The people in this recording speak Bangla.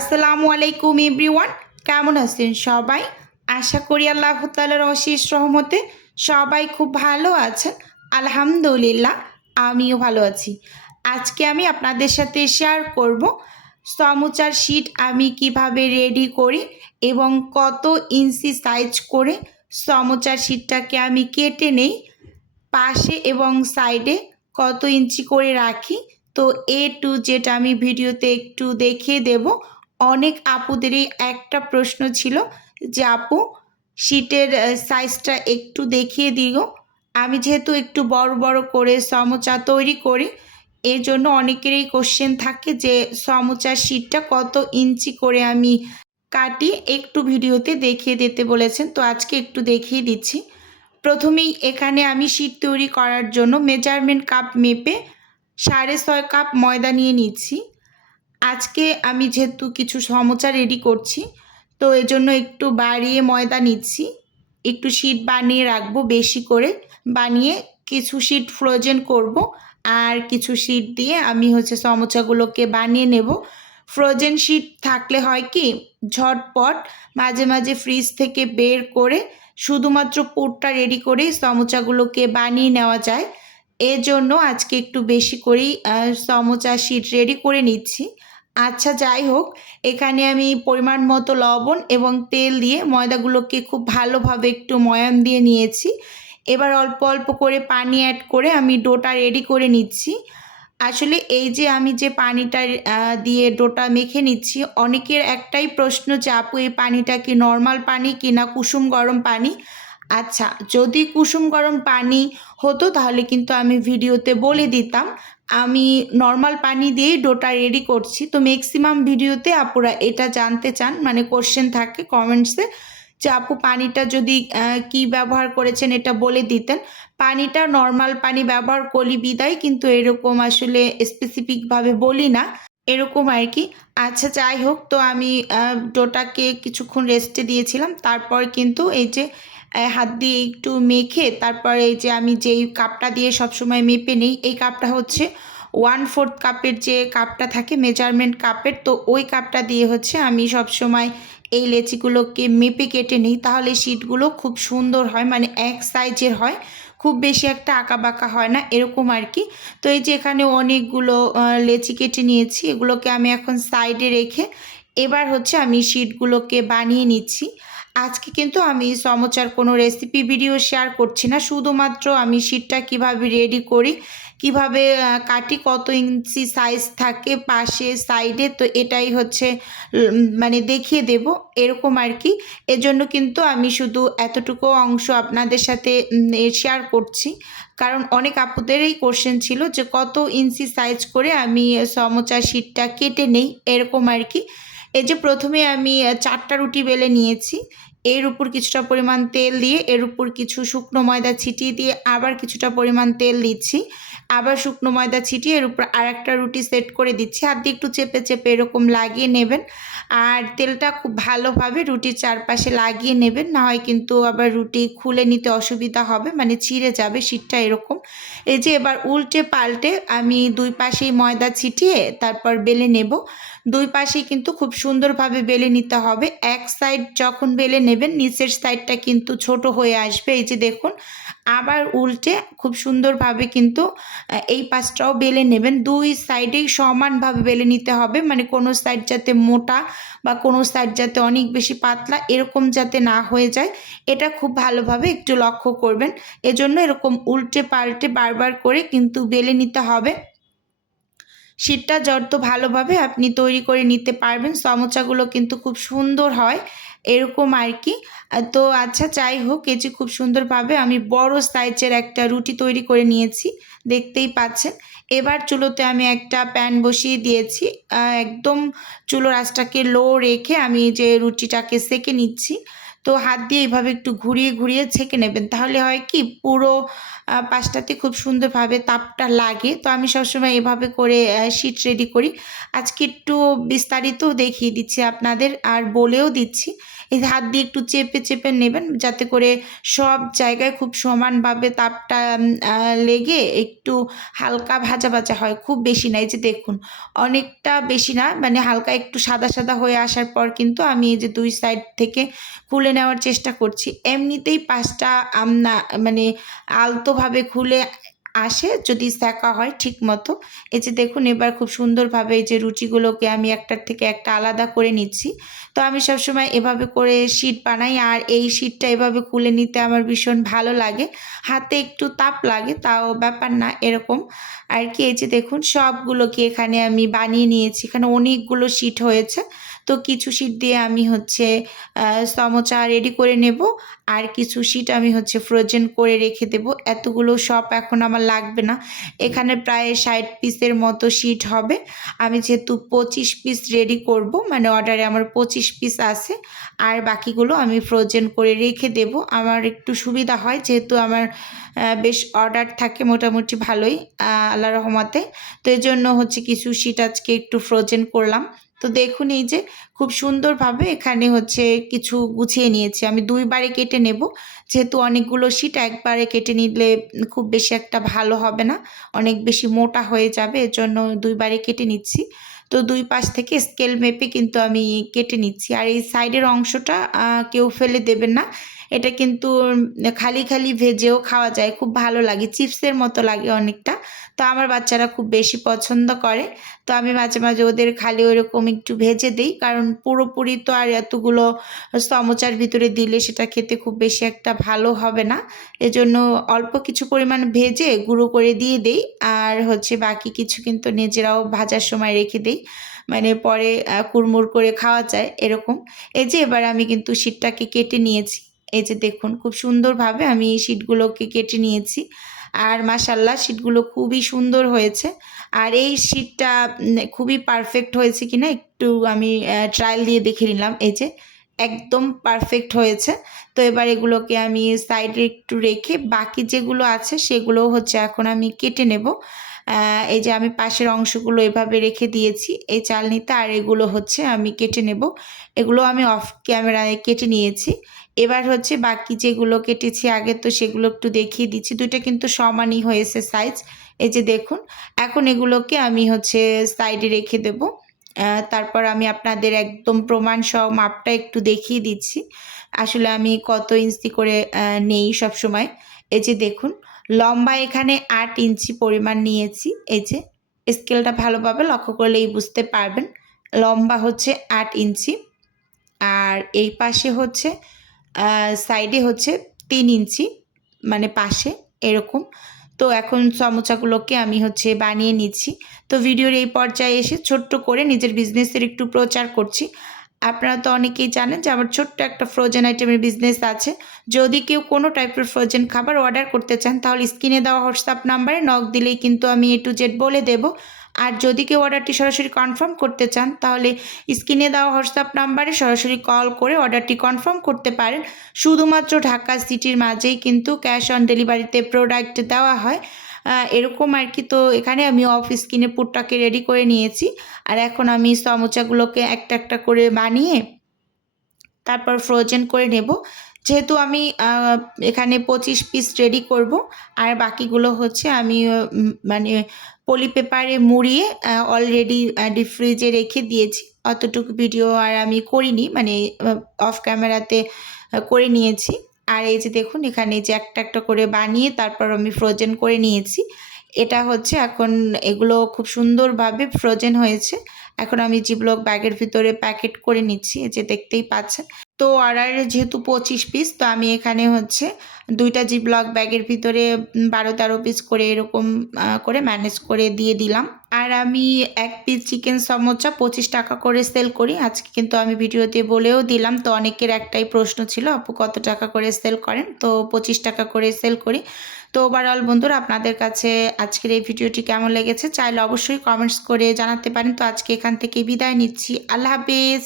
আসসালামু আলাইকুম এভরিওয়ান, কেমন আছেন সবাই? আশা করি আল্লাহ তাআলার অশেষ রহমতে সবাই খুব ভালো আছেন। আলহামদুলিল্লাহ, আমিও ভালো আছি। আজকে আমি আপনাদের সাথে শেয়ার করব সমুচার শীট আমি কিভাবে রেডি করি এবং কত ইঞ্চি সাইজ করে সমুচার শীটটাকে আমি কেটে নেই, পাশে এবং সাইডে কত ইঞ্চি করে রাখি। তো এ টু জেড আমি ভিডিওতে একটু দেখিয়ে দেব। অনেক আপুদেরই একটা প্রশ্ন ছিল যে আপু শীটের সাইজটা একটু দেখিয়ে দিও। আমি যেহেতু একটু বড় বড় করে সমুচা তৈরি করি, এর জন্য অনেকেরই কোশ্চেন থাকে যে সমুচার শীটটা কত ইঞ্চি করে আমি কাটি, একটু ভিডিওতে দেখিয়ে দিতে বলেছেন। তো আজকে একটু দেখিয়ে দিচ্ছি। প্রথমেই এখানে আমি শীট তৈরি করার জন্য মেজারমেন্ট কাপ মেপে 6.5 কাপ ময়দা নিয়ে নিচ্ছি। আজকে আমি যেহেতু কিছু সমোচা রেডি করছি, তো এজন্য একটু বাড়িয়ে ময়দা নিচ্ছি। একটু শীট বানিয়ে রাখবো, বেশি করে বানিয়ে কিছু শীট ফ্রোজেন করব, আর কিছু শীট দিয়ে আমি সমোচাগুলোকে বানিয়ে নেব। ফ্রোজেন শীট থাকলে হয় কি, ঝটপট মাঝে মাঝে ফ্রিজ থেকে বের করে শুধুমাত্র পুরটা রেডি করেই সমোচাগুলোকে বানিয়ে নেওয়া যায়। এজন্য আজকে একটু বেশি করেই সমোচা শীট রেডি করে নিচ্ছি। আচ্ছা, যাই হোক, এখানে আমি পরিমাণ মতো লবণ এবং তেল দিয়ে ময়দাগুলোকে খুব ভালোভাবে একটু ময়ান দিয়ে নিয়েছি। এবার অল্প অল্প করে পানি অ্যাড করে আমি ডোটা রেডি করে নিচ্ছি। আসলে এই যে আমি যে পানিটা দিয়ে ডোটা মেখে নিচ্ছি, অনেকের একটাই প্রশ্ন যে আপু এই পানিটা কি নর্মাল পানি কি না কুসুম গরম পানি? আচ্ছা, যদি কুসুম গরম পানি হতো তাহলে কিন্তু আমি ভিডিওতে বলে দিতাম। আমি নর্মাল পানি দিয়েই ডোটা রেডি করছি। তো ম্যাক্সিমাম ভিডিওতে আপুরা এটা জানতে চান, মানে কোশ্চেন থাকে কমেন্টসে যে আপু পানিটা যদি কি ব্যবহার করেছেন এটা বলে দিতেন। পানিটা নর্মাল পানি ব্যবহার করি বিদায় কিন্তু এরকম আসলে স্পেসিফিকভাবে বলি না, এরকম আর কি। আচ্ছা, যাই হোক, তো আমি ডোটাকে কিছুক্ষণ রেস্টে দিয়েছিলাম। তারপর কিন্তু এই যে হাত দিয়ে একটু মেখে তারপর এই যে আমি যেই কাপটা দিয়ে সবসময় মেপে নিই, এই কাপটা হচ্ছে 1/4 কাপের যে কাপটা থাকে মেজারমেন্ট কাপের, তো ওই কাপটা দিয়ে আমি সবসময় এই লেচিগুলোকে মেপে কেটে নিই। তাহলে শীটগুলো খুব সুন্দর হয়, মানে এক সাইজের হয়, খুব বেশি একটা আঁকা বাঁকা হয় না, এরকম আর কি। তো এই যে এখানে অনেকগুলো লেচি কেটে নিয়েছি, এগুলোকে আমি এখন সাইডে রেখে এবার আমি শীটগুলোকে বানিয়ে নিচ্ছি। আজকে কিন্তু আমি সমোচার কোনো রেসিপি ভিডিও শেয়ার করছি না, শুধুমাত্র আমি শীটটা কিভাবে রেডি করি, কিভাবে কাটি, কত ইঞ্চি সাইজ থাকে পাশে সাইডে, তো এটাই মানে দেখিয়ে দেব, এরকম আর কি। এজন্য কিন্তু আমি শুধু এতটুকু অংশ আপনাদের সাথে শেয়ার করছি, কারণ অনেক আপুদেরই কোশ্চেন ছিল যে কত ইঞ্চি সাইজ করে আমি সমোচা শীটটা কেটে নেই, এরকম আর কি। এই যে প্রথমে আমি 4টা রুটি বেলে নিয়েছি, এর উপর কিছুটা পরিমাণ তেল দিয়ে এর উপর কিছু শুকনো ময়দা ছিটিয়ে দিয়ে আবার কিছুটা পরিমাণ তেল দিচ্ছি, আবার শুকনো ময়দা ছিটিয়ে এর উপর আরেকটা রুটি সেট করে দিচ্ছি। হাত দিয়ে একটু চেপে চেপে এরকম লাগিয়ে নেবেন, আর তেলটা খুব ভালোভাবে রুটির চারপাশে লাগিয়ে নেবেন, না হয় কিন্তু আবার রুটি খুলে নিতে অসুবিধা হবে, মানে ছিঁড়ে যাবে শীটটা, এরকম। এই যে এবার উল্টে পাল্টে আমি দুই পাশেই ময়দা ছিটিয়ে তারপর বেলে নেব। দুই পাশেই কিন্তু খুব সুন্দরভাবে বেলে নিতে হবে। এক সাইড যখন বেলে নেবেন নিচের সাইডটা কিন্তু ছোট হয়ে আসবে, এই যে দেখুন। আবার উল্টে খুব সুন্দরভাবে কিন্তু এই পাশটাও বেলে নেবেন, দুই সাইডেই সমানভাবে বেলে নিতে হবে, মানে কোনো সাইড যাতে মোটা বা কোনো সাইড যাতে অনেক বেশি পাতলা এরকম যাতে না হয়ে যায়, এটা খুব ভালোভাবে একটু লক্ষ্য করবেন। এজন্য এরকম উল্টে পাল্টে বারবার করে কিন্তু বেলে নিতে হবে। শীটটা যত ভালোভাবে আপনি তৈরি করে নিতে পারবেন, সমোচাগুলো কিন্তু খুব সুন্দর হয়, এরকম আর কি। তো আচ্ছা, যাই হোক, এই যে খুব সুন্দরভাবে আমি বড় সাইজের একটা রুটি তৈরি করে নিয়েছি, দেখতেই পাচ্ছেন। এবার চুলোতে আমি একটা প্যান বসিয়ে দিয়েছি, একদম চুলোর আঁচটাকে লো রেখে আমি যে রুটিটাকে সেঁকে নিচ্ছি। তো হাত দিয়ে এইভাবে একটু ঘুরিয়ে ঘুরিয়ে ছেঁকে নেবেন, তাহলে হয় কি পুরো পাশটাতে খুব সুন্দরভাবে তাপটা লাগে। তো আমি সবসময় এভাবে করে শীট রেডি করি। আজকে একটু বিস্তারিত দেখিয়ে দিচ্ছি আপনাদের আর বলেও দিচ্ছি। এই হাত দিয়ে একটু চেপে চেপে নেবেন যাতে করে সব জায়গায় খুব সমানভাবে তাপটা লেগে একটু হালকা ভাজা ভাজা হয়, খুব বেশি না। এই যে দেখুন অনেকটা বেশি না, মানে হালকা একটু সাদা সাদা হয়ে আসার পর কিন্তু আমি এই যে 2 সাইড থেকে খুলে নেওয়ার চেষ্টা করছি। এমনিতেই পাঁচটা মানে আলতোভাবে খুলে আসে যদি সেঁকা হয় ঠিক মতো। এই যে দেখুন এবার খুব সুন্দরভাবে এই যে রুটিগুলোকে আমি একটার থেকে একটা আলাদা করে নিচ্ছি। তো আমি সবসময় এভাবে করে শীট বানাই, আর এই শীটটা এভাবে খুলে নিতে আমার ভীষণ ভালো লাগে। হাতে একটু তাপ লাগে, তাও ব্যাপার না, এরকম আর কি। এই যে দেখুন সবগুলোকে এখানে আমি বানিয়ে নিয়েছি। এখানে অনেকগুলো শীট হয়েছে। তো কিছু শীট দিয়ে আমি হচ্ছে সমোচা রেডি করে নেব, আর কিছু শীট আমি হচ্ছে ফ্রোজেন করে রেখে দেব। এতগুলো সব এখন আমার লাগবে না। এখানে প্রায় 60 পিসের মতো শীট হবে। আমি যেহেতু 25 পিস রেডি করব, মানে অর্ডারে আমার 25 পিস আছে, আর বাকিগুলো আমি ফ্রোজেন করে রেখে দেব। আমার একটু সুবিধা হয় যেহেতু আমার বেশ অর্ডার থাকে মোটামুটি ভালোই আল্লাহর রহমতে। তো এজন্য হচ্ছে কিছু শীট আজকে একটু ফ্রোজেন করলাম। তো দেখুন এই যে খুব সুন্দরভাবে এখানে হচ্ছে কিছু গুছিয়ে নিয়েছি। আমি 2 বারে কেটে নেব। যেহেতু অনেকগুলো শীট একবারে কেটে নিলে খুব বেশি একটা ভালো হবে না, অনেক বেশি মোটা হয়ে যাবে। এজন্য 2 বারে কেটে নিচ্ছি। তো 2 পাশ থেকে স্কেল মেপে কিন্তু আমি কেটে নিচ্ছি। আর এই সাইডের অংশটা কেউ ফেলে দেবেন না। এটা কিন্তু খালি খালি ভেজেও খাওয়া যায়, খুব ভালো লাগে, চিপসের মতো লাগে অনেকটা। তো আমার বাচ্চারা খুব বেশি পছন্দ করে। তো আমি মাঝে মাঝে ওদের খালি ওইরকম একটু ভেজে দিই, কারণ পুরোপুরি তো আর এতগুলো সমোচার ভিতরে দিলে সেটা খেতে খুব বেশি একটা ভালো হবে না। এজন্য অল্প কিছু পরিমাণ ভেজে গুঁড়ো করে দিয়ে দেই, আর হচ্ছে বাকি কিছু কিন্তু নিজেরাও ভাজার সময় রেখে দেই, মানে পরে কুড়মুড় করে খাওয়া যায় এরকম। এই যে এবার আমি কিন্তু শীটটাকে কেটে নিয়েছি। এই যে দেখুন খুব সুন্দরভাবে আমি এই শীটগুলোকে কেটে নিয়েছি, আর মাশাআল্লাহ শীটগুলো খুবই সুন্দর হয়েছে। আর এই শীটটা খুবই পারফেক্ট হয়েছে কিনা একটু আমি ট্রায়াল দিয়ে দেখে নিলাম। এই যে একদম পারফেক্ট হয়েছে। তো এবার এগুলোকে আমি সাইডে একটু রেখে বাকি যেগুলো আছে সেগুলো হচ্ছে এখন আমি কেটে নেব। এই যে আমি পাশের অংশগুলো এভাবে রেখে দিয়েছি এই চালনিতে, আর এগুলো হচ্ছে আমি কেটে নেব। এগুলো আমি অফ ক্যামেরায় কেটে নিয়েছি। এবার হচ্ছে বাকি যেগুলো কেটেছি আগে, তো সেগুলো একটু দেখিয়ে দিচ্ছি। 2টা কিন্তু সমানই হয়েছে সাইজ। এই যে দেখুন এখন এগুলোকে আমি হচ্ছে সাইডে রেখে দেব। তারপর আমি আপনাদের একদম প্রমাণ সহ মাপটা একটু দেখিয়ে দিচ্ছি। আসলে আমি কত ইঞ্চি করে নেই সবসময়। এই যে দেখুন লম্বা এখানে 8 ইঞ্চি পরিমাণ নিয়েছি। এই যে স্কেলটা ভালোভাবে লক্ষ্য করলেই বুঝতে পারবেন। লম্বা হচ্ছে 8 ইঞ্চি, আর এই পাশে হচ্ছে সাইডে হচ্ছে 3 ইঞ্চি, মানে পাশে এরকম। তো এখন সমোচাগুলোকে আমি হচ্ছে বানিয়ে নিচ্ছি। তো ভিডিওর এই পর্যায়ে এসে ছোট্ট করে নিজের বিজনেসের একটু প্রচার করছি। আপনারা তো অনেকেই জানেন যে আমার ছোট্ট একটা ফ্রোজেন আইটেমের বিজনেস আছে। যদি কেউ কোনো টাইপের ফ্রোজেন খাবার অর্ডার করতে চান তাহলে স্ক্রিনে দেওয়া হোয়াটসঅ্যাপ নাম্বারে নক দিলেই কিন্তু আমি A to Z বলে দেব। আর যদি কেউ অর্ডারটি সরাসরি কনফার্ম করতে চান তাহলে স্ক্রিনে দেওয়া হোয়াটসঅ্যাপ নাম্বারে সরাসরি কল করে অর্ডারটি কনফার্ম করতে পারেন। শুধুমাত্র ঢাকা সিটির মাঝেই কিন্তু ক্যাশ অন ডেলিভারিতে প্রোডাক্ট দেওয়া হয়, এরকম আর কি। তো এখানে আমি অফ স্ক্রিনে পুরটাকে রেডি করে নিয়েছি, আর এখন আমি সমোচাগুলোকে একটা একটা করে বানিয়ে তারপর ফ্রোজেন করে নেব। যেহেতু আমি এখানে 25 পিস রেডি করব, আর বাকিগুলো হচ্ছে আমি মানে পলি পেপারে মুড়িয়ে অলরেডি ডিপ ফ্রিজে রেখে দিয়েছি। অতটুকু ভিডিও আর আমি করিনি, মানে অফ ক্যামেরাতে করে নিয়েছি। আর এই যে দেখুন এখানে যে একটা একটা করে বানিয়ে তারপর আমি ফ্রোজেন করে নিয়েছি। এটা হচ্ছে এখন এগুলো খুব সুন্দরভাবে ফ্রোজেন হয়েছে। এখন আমি জিপলক ব্যাগের ভিতরে প্যাকেট করে নিচ্ছি, এই যে দেখতেই পাচ্ছেন। তো অর্ডারে যেহেতু 25 পিস, তো আমি এখানে হচ্ছে 2টা জিপলক ব্যাগের ভিতরে 12-13 পিস করে এরকম করে ম্যানেজ করে দিয়ে দিলাম। আর আমি 1 পিস চিকেন সমোচা 25 টাকা করে সেল করি। আজকে কিন্তু আমি ভিডিওতে বলেও দিলাম। তো অনেকের একটাই প্রশ্ন ছিল, আপু কত টাকা করে সেল করেন? তো 25 টাকা করে সেল করি। তো ওভারঅল বন্ধুরা আপনাদের কাছে আজকের এই ভিডিওটি কেমন লেগেছে চাইলে অবশ্যই কমেন্টস করে জানাতে পারেন। তো আজকে এখান থেকে বিদায় নিচ্ছি। আল্লাহ হাফেজ।